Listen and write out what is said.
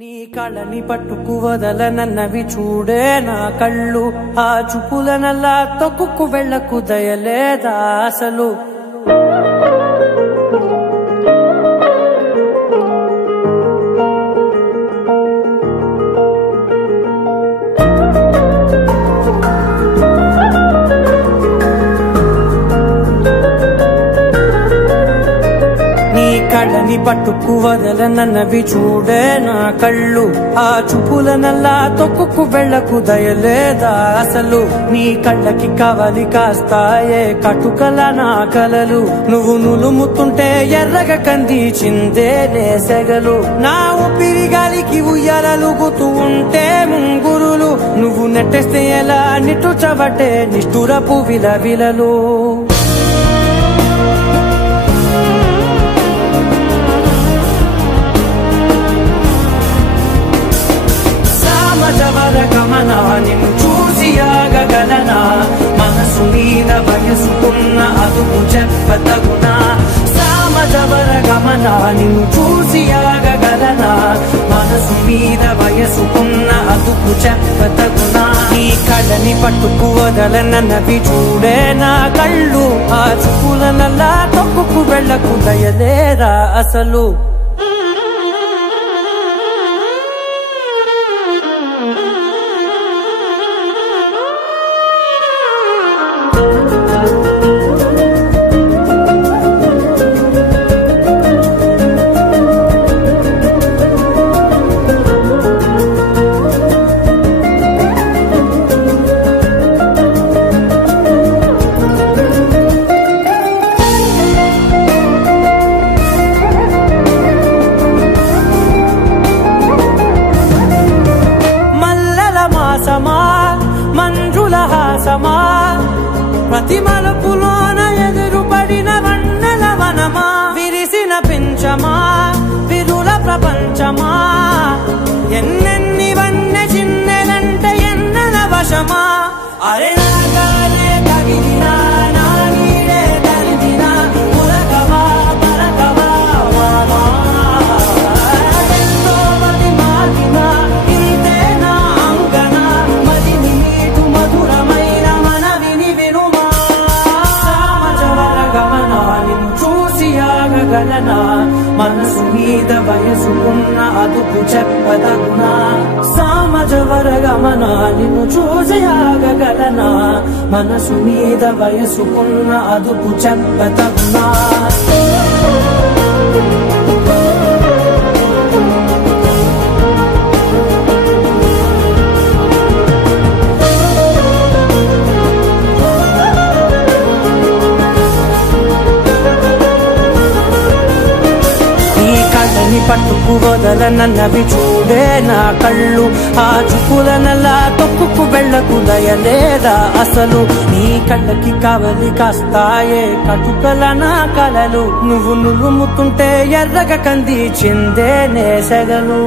నీ కళ్ళని పట్టుకు వదలనన్నవి చూడే నా కళ్ళు ఆ చూపులనల్లా తొక్కుకు వెళ్ళకు దయలేదా అసలు కళ్ళని పట్టుకు వదలనన్నవి చూడే నా కళ్ళు ఆ చూపులనల్లా తొక్కుకు వెళ్ళకు దయలేదా అసలు నీ కళ్ళకి కవలి కాస్తాయే కటుకల నా కలలు నువ్వు నులుముతుంటే ఎర్రగ కందిచిందే నేసెగలు నా ఊపిరి గాలికి ఉయ్యాలలుగుతూ ఉంటే ముంగురులు నువ్వు నెట్టేస్తే ఎలా నిట్టుచబట్టే నిష్ఠురపు విలవిలలు నిన్ను చూసి ఆగగలనా మనసు మీద వయసుకున్న అదుపు చెప్పతగునా సామజవర గమన నిన్ను చూసి ఆగగలనా మనసు మీద వయసుకున్న అదుపు చెప్పతగునా నీ కళ్ళని పట్టుకు వదలనన్నవి చూడే నా కళ్ళు ఆ చూపులనల్లా తొక్కుకు వెళ్ళకు దయలేరా అసలు మంజుల హాసమా ప్రతి మలుపులోన ఎదురుపడిన వన్నెల వనమా విరిసిన పించమా విరుల ప్రపంచమా ఎన్నెన్ని వన్నె చిన్నెలంటే ఎన్నెల వశమా అరే నాగానే తగిలినా నా నీడే తరిదినా పులకవా పరకవా వామా ఎంతో మతి మాటినా ఇంతే నా అంగన మదిని నీటు మధురమైన మనవిని వినుమా సామజవర గమన నిన్ను చూసి ఆగగలనా మనసు మీద వయసుకున్న అదుపు చెప్పదగునా సామజవర గమన నిన్ను చూసి ఆగగలనా మనసు మీద వయసుకున్న అదుపు చెప్పదగునా పట్టుకు వదలనన్నవి చూడే నా కళ్ళు ఆ చూపులనల్లా తొక్కుకు వెళ్ళకు దయలేదా అసలు నీ కళ్ళకి కవలి కాస్తాయే కటుకల నా కలలు నువ్వు నులుముతుంటే ఎర్రగ కందిచిందే నేసెగలు